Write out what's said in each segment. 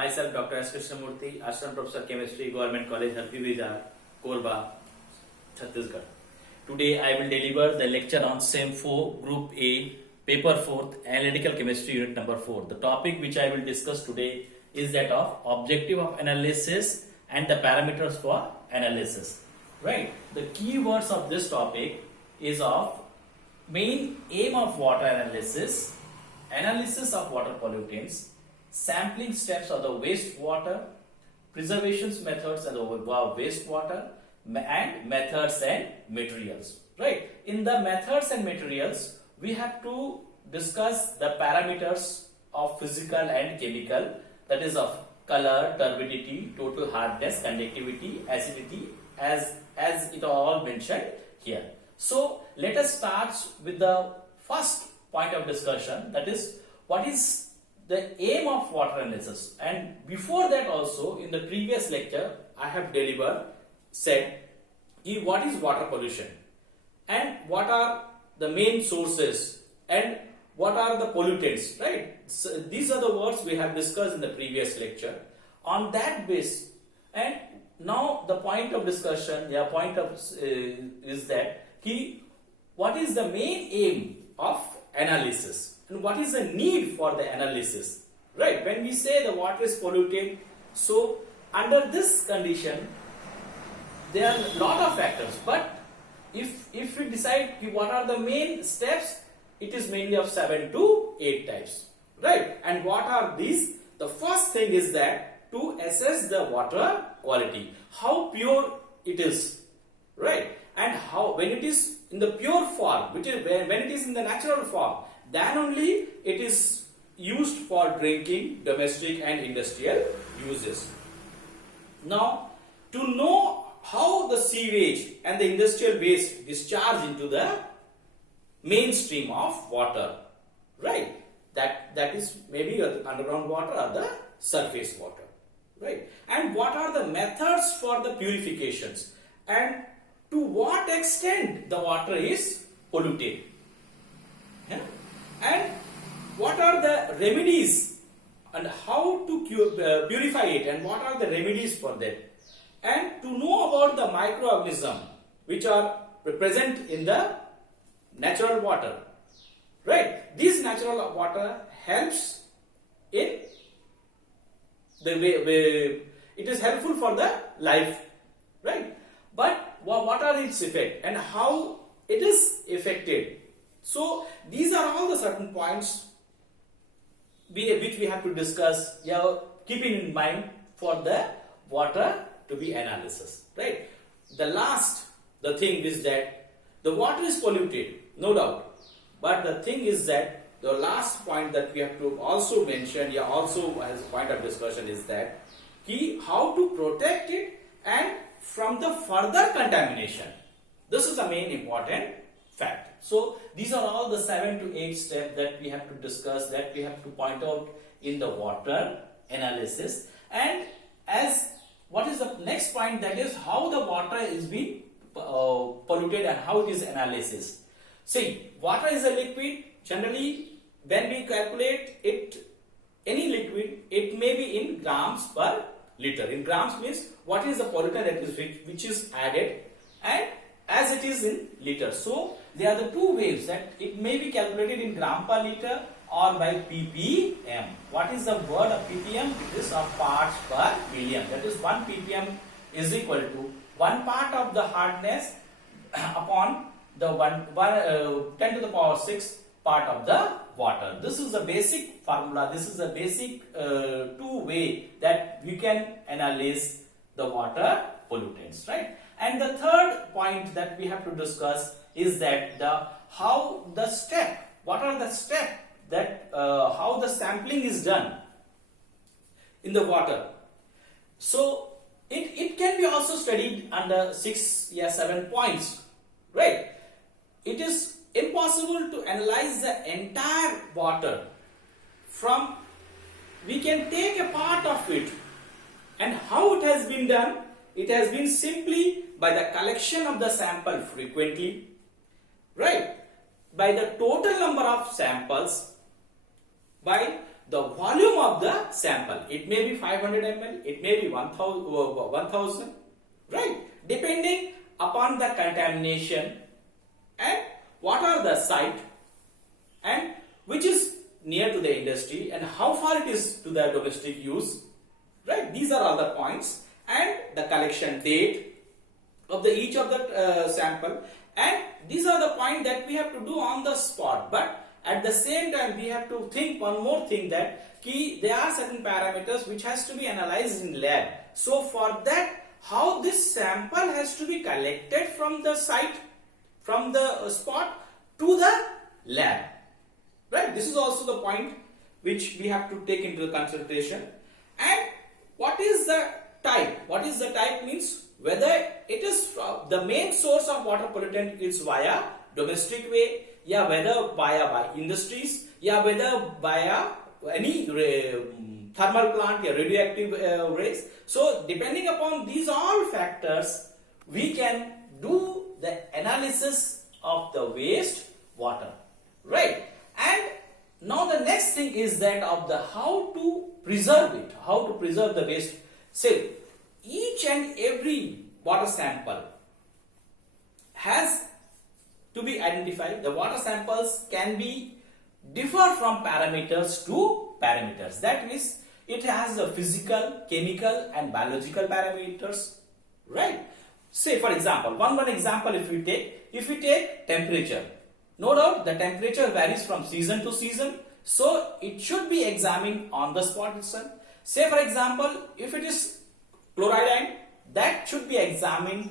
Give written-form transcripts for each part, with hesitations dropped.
Myself, Dr. S. Krishnamurthy, Assistant Professor Chemistry, Government College, Harpi Vizar, Korba, Chhattisgarh. Today I will deliver the lecture on SEM 4, Group A, Paper 4th, Analytical Chemistry, Unit number 4. The topic which I will discuss today is that of objective of analysis and the parameters for analysis. Right? The key words of this topic is of main aim of water analysis, analysis of water pollutants, sampling steps of the wastewater, preservation methods of the wastewater, and methods and materials. Right? In the methods and materials, we have to discuss the parameters of physical and chemical, that is of color, turbidity, total hardness, conductivity, acidity, as it all mentioned here. So let us start with the first point of discussion, that is what is the aim of water analysis. And before that also, in the previous lecture I have said what is water pollution and what are the main sources and what are the pollutants, right? So these are the words we have discussed in the previous lecture. On that base, and now the point of discussion, is that what is the main aim of analysis and what is the need for the analysis, right? When we say the water is polluted, so under this condition there are a lot of factors, but if we decide what are the main steps, it is mainly of 7 to 8 types, right? And what are these? The first thing is that to assess the water quality, how pure it is, right? And how, when it is in the pure form, which is when it is in the natural form, then only it is used for drinking, domestic and industrial uses. Now, to know how the sewage and the industrial waste discharge into the mainstream of water, right? That is maybe the underground water or the surface water, right? And what are the methods for the purifications, and to what extent the water is polluted, yeah? And what are the remedies and how to purify it, and what are the remedies for that, and to know about the microorganisms which are present in the natural water, right? This natural water helps in the way it is helpful for the life, right? But what are its effects and how it is affected? So these are all the certain points which we have to discuss, keeping in mind for the water to be analysis, right? The thing is that the water is polluted, no doubt, but the thing is that the last point that we have to also mention, also as a point of discussion, is that how to protect it and from the further contamination. This is the main important fact. So these are all the 7 to 8 steps that we have to discuss, that we have to point out in the water analysis. And what is the next point, that is how the water is being polluted and how it is analysis. See, water is a liquid. Generally, when we calculate it, any liquid, it may be in grams per liter. In grams means what is the pollutant that is which is added, and as it is in liter. So there are the two ways, that it may be calculated in gram per liter or by ppm. What is the word of ppm? It is of parts per million. That is 1 ppm is equal to 1 part of the hardness upon the 10 to the power 6 part of the water. This is the basic formula. This is the basic two-way that we can analyze the water pollutants, right? And the third point that we have to discuss is that what are the steps that how the sampling is done in the water. So it can be also studied under 7 points, right? It is impossible to analyze the entire water from, we can take a part of it. And how it has been done? It has been simply by the collection of the sample frequently, right? By the total number of samples, by the volume of the sample. It may be 500 ml, it may be 1000, right? Depending upon the contamination and what are the site and which is near to the industry and how far it is to the domestic use, right? These are all the points, and the collection date of the each of the sample, and these are the point that we have to do on the spot. But at the same time we have to think one more thing, that there are certain parameters which has to be analyzed in lab. So for that, how this sample has to be collected from the site, from the spot to the lab, right? This is also the point which we have to take into consideration. And what is the type? What is the type means whether it is the main source of water pollutant is via domestic way, yeah, whether by industries, yeah, whether via any thermal plant, yeah, radioactive rays. So depending upon these all factors, we can do the analysis of the waste water, right? And now the next thing is that of the how to preserve it, how to preserve the waste. Say each and every water sample has to be identified. The water samples can be differ from parameters to parameters. That means it has the physical, chemical and biological parameters, right? Say for example, one example if we take temperature, no doubt the temperature varies from season to season, so it should be examined on the spot itself. Say for example, if it is chloride, that should be examined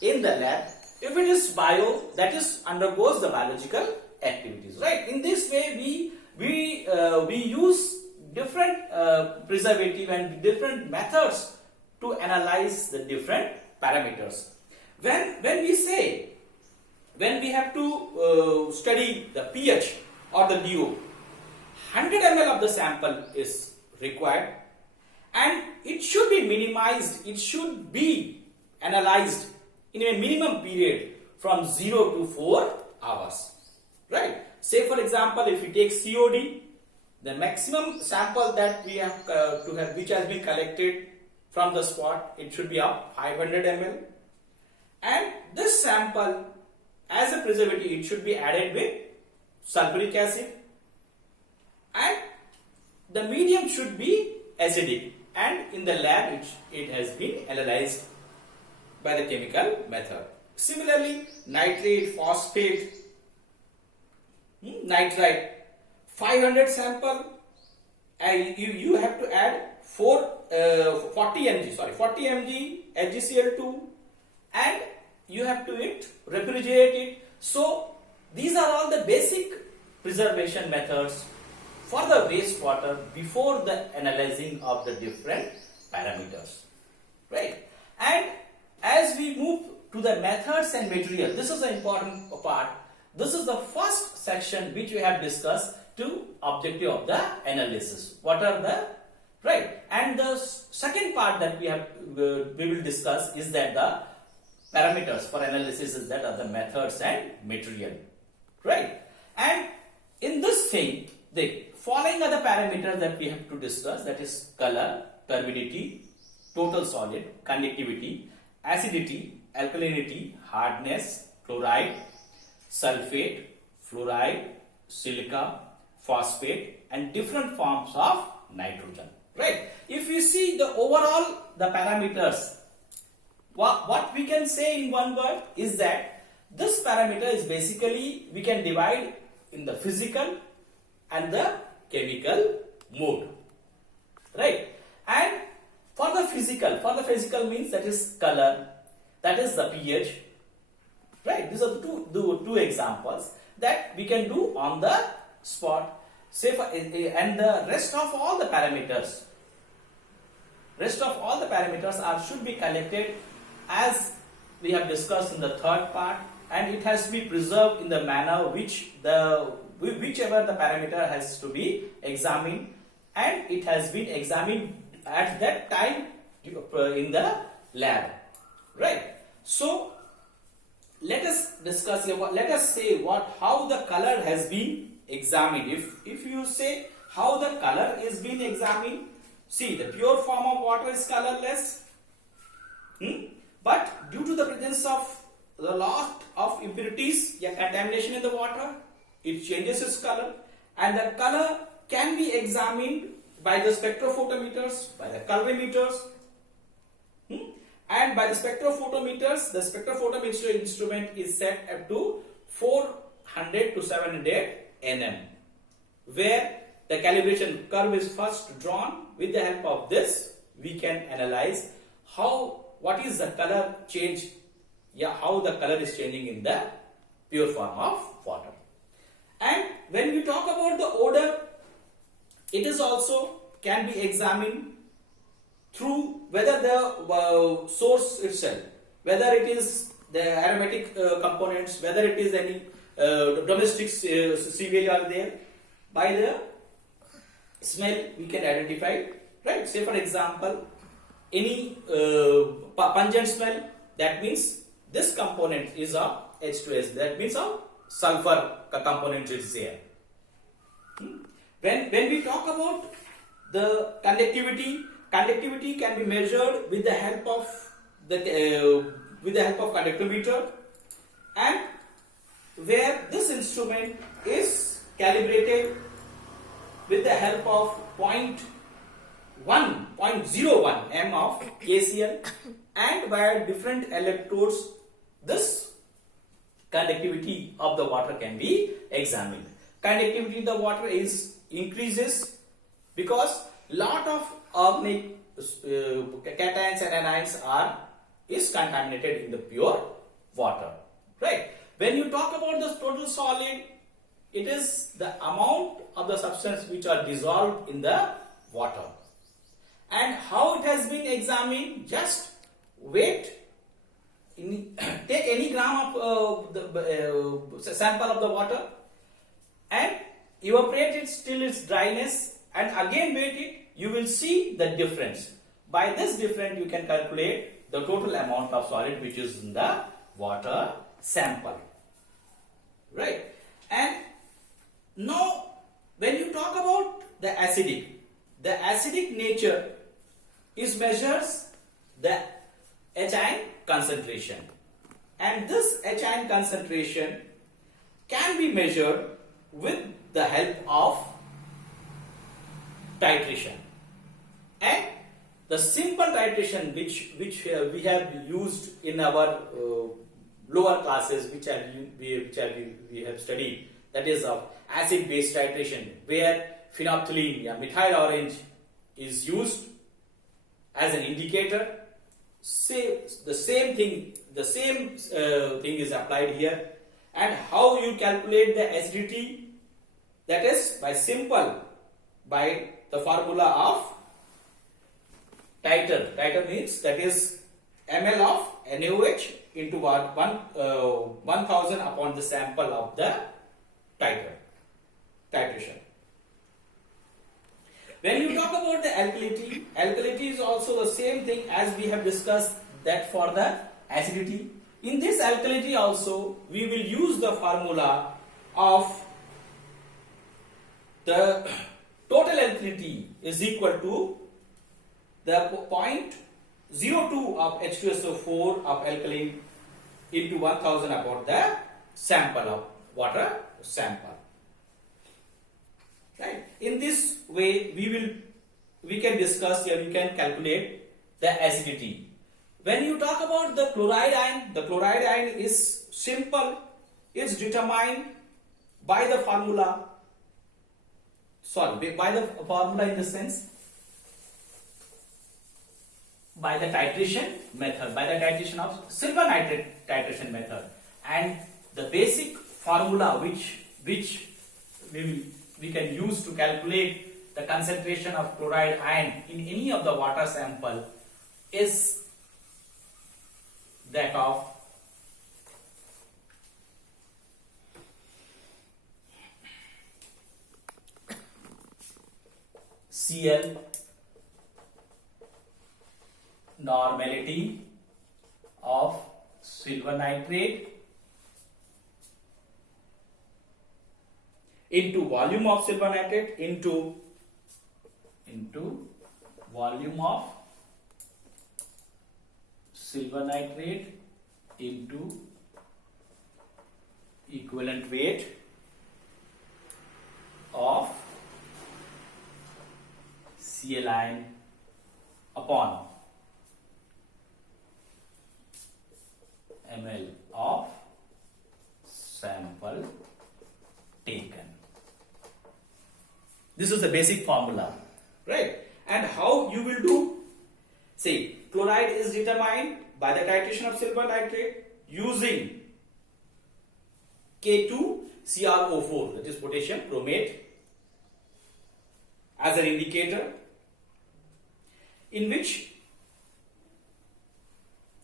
in the lab. If it is bio, that is undergoes the biological activities, right? In this way we use different preservative and different methods to analyze the different parameters. When we have to study the pH or the DO, 100 ml of the sample is required, and it should be minimized, it should be analyzed in a minimum period from 0 to 4 hours, right? Say for example, if we take COD, the maximum sample that we have to have, which has been collected from the spot, it should be of 500 ml, and this sample as a preservative, it should be added with sulfuric acid, and the medium should be acidic, and in the lab it has been analyzed by the chemical method. Similarly, nitrate, phosphate, nitrite, 500 sample, and you have to add 40 mg HgCl2, and you have to refrigerate it. So these are all the basic preservation methods for the wastewater before the analyzing of the different parameters, right? And as we move to the methods and material, this is an important part. This is the first section which we have discussed to objective of the analysis. What are the, right? And the second part that we will discuss is that the parameters for analysis is that are the methods and material, right? And in this thing, the following are the parameters that we have to discuss, that is color, turbidity, total solid, conductivity, acidity, alkalinity, hardness, chloride, sulfate, fluoride, silica, phosphate, and different forms of nitrogen, right? If you see the overall the parameters, what we can say in one word is that this parameter is basically, we can divide in the physical and the chemical mode, right? And for the physical means that is color, that is the pH, right? These are the two examples that we can do on the spot. Say for, and the rest of all the parameters should be collected as we have discussed in the third part, and it has to be preserved in the manner whichever the parameter has to be examined, and it has been examined at that time in the lab, right? So let us discuss, let us say how the color has been examined. If you say how the color is being examined, See, the pure form of water is colorless. But due to the presence of the lot of impurities, contamination in the water, it changes its color, and the color can be examined by the spectrophotometers, by the colorimeters, and by the spectrophotometers. The spectrophotometer instrument is set up to 400 to 700 nm, where the calibration curve is first drawn. With the help of this, we can analyze what is the color change, how the color is changing in the pure form of water. And when we talk about the odor, it is also can be examined through whether the source itself, whether it is the aromatic components, whether it is any domestic sewage are there. By the smell we can identify, right? Say for example, any pungent smell, that means this component is of H2S, that means of sulfur component is there. When we talk about the conductivity can be measured with the help of conductometer, and where this instrument is calibrated with the help of 0.01 m of KCl, and via different electrodes this conductivity of the water can be examined. Conductivity of the water increases because lot of organic cations and anions is contaminated in the pure water, right? When you talk about the total solid, it is the amount of the substance which are dissolved in the water. And how it has been examined, just take any gram of the sample of the water and evaporate it till its dryness, and again weight it, you will see the difference. By this difference you can calculate the total amount of solid which is in the water sample, right? And now when you talk about the acidic nature is measures the H ion concentration, and this H ion concentration can be measured with the help of titration. And the simple titration which we have used in our lower classes, which we have studied, that is of acid base titration, where phenolphthalein, methyl orange is used as an indicator. The same thing is applied here. And how you calculate the acidity? That is by the formula of titer. Titer means that is ml of NaOH into 1000 upon the sample of the titration. When you talk about the alkalinity is also the same thing as we have discussed that for the acidity. In this alkalinity also, we will use the formula of the total alkalinity is equal to the 0.02 of H2SO4 of alkaline into 1000 about the sample of water sample. Right? In this way, we can discuss here, we can calculate the acidity. When you talk about the chloride ion is simple. It's determined by the formula. By the formula in the sense, by the titration method, by the titration of silver nitrate titration method, and the basic formula which we can use to calculate the concentration of chloride ion in any of the water sample is that of Cl normality of silver nitrate into volume of silver nitrate into volume of silver nitrate into equivalent weight of Cl ion upon ml of sample taken. This is the basic formula. Right? And how you will do? See, chloride is determined by the titration of silver nitrate using K2CrO4, that is potassium chromate, as an indicator, in which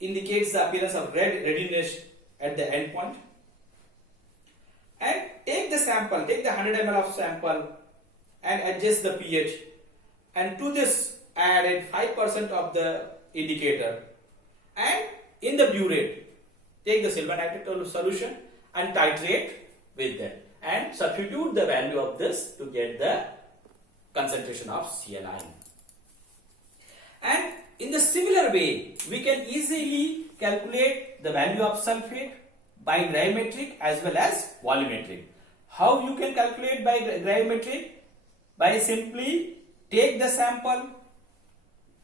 indicates the appearance of readiness at the end point. And take the sample, take the 100 ml of sample and adjust the pH, and to this added 5% of the indicator, and in the burette take the silver nitrate solution and titrate with that and substitute the value of this to get the concentration of Cl ion. And in the similar way, we can easily calculate the value of sulfate by gravimetric as well as volumetric. How you can calculate by gravimetric? By simply take the sample,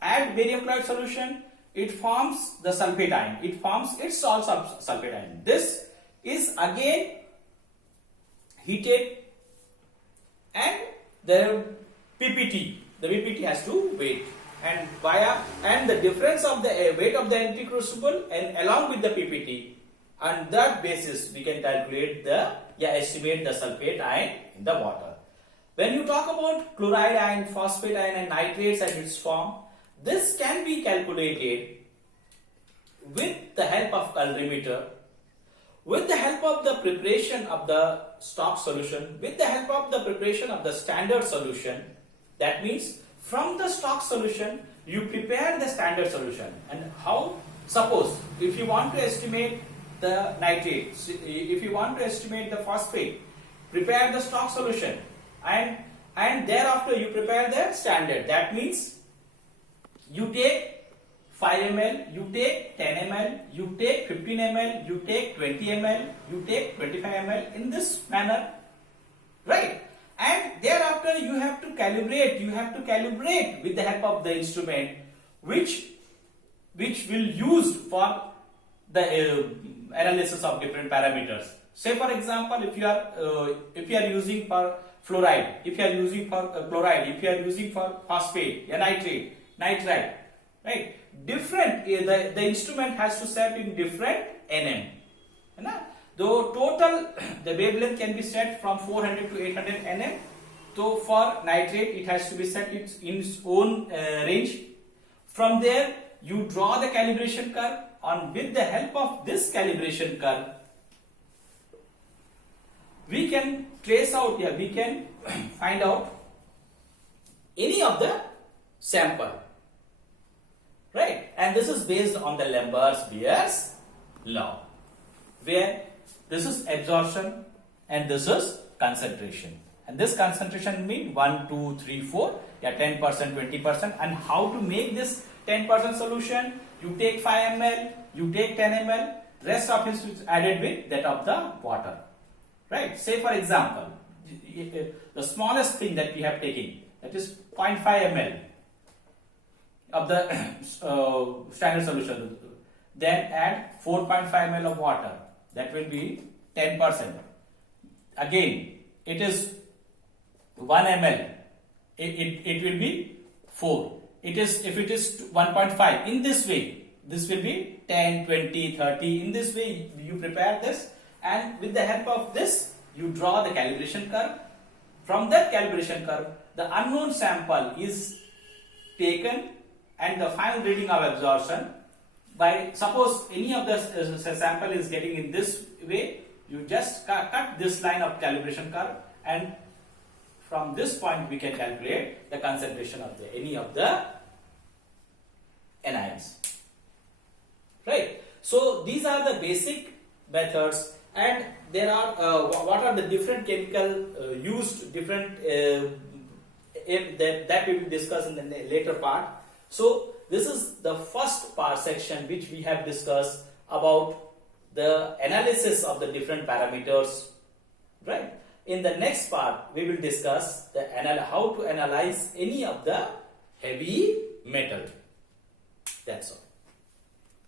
add barium chloride solution, it forms the sulfate ion. It forms its salt sulfate ion. This is again heated, and the PPT has to wait, and the difference of the weight of the empty crucible and along with the PPT, on that basis we can calculate estimate the sulfate ion in the water. When you talk about chloride ion, phosphate ion and nitrates at its form, this can be calculated with the help of calorimeter, with the help of the preparation of the stock solution, with the help of the preparation of the standard solution. That means from the stock solution you prepare the standard solution. And how? Suppose if you want to estimate the nitrates, if you want to estimate the phosphate, prepare the stock solution and thereafter you prepare the standard. That means you take 5 ml, you take 10 ml, you take 15 ml, you take 20 ml, you take 25 ml in this manner, right? And thereafter you have to calibrate with the help of the instrument which will use for the analysis of different parameters. Say for example, if you are using for fluoride, if you are using for chloride, if you are using for phosphate, nitrate, right? Different, the instrument has to set in different Nm. Though total the wavelength can be set from 400 to 800 Nm. So for nitrate it has to be set in its own range. From there you draw the calibration curve, and with the help of this calibration curve we can trace out, we can find out any of the sample, right? And this is based on the Lambert-Beer's law, where this is absorption and this is concentration. And this concentration means 1, 2, 3, 4, 10%, 20%. And how to make this 10% solution? You take 5 ml, you take 10 ml, rest of it is added with that of the water. Right? Say for example, the smallest thing that we have taken, that is 0.5 ml of the standard solution. Then add 4.5 ml of water. That will be 10%. Again, it is 1 ml. It will be 4. It is, if it is 1.5, in this way, this will be 10, 20, 30. In this way, you prepare this, and with the help of this, you draw the calibration curve. From that calibration curve, the unknown sample is taken, and the final reading of absorption. By suppose any of the sample is getting in this way, you just cut this line of calibration curve, and from this point we can calculate the concentration of any of the anions. Right? So these are the basic methods, and there are what are the different chemical used, different that we will discuss in the later part. So this is the first part section which we have discussed about the analysis of the different parameters, right? In the next part, we will discuss how to analyze any of the heavy metal. That's all.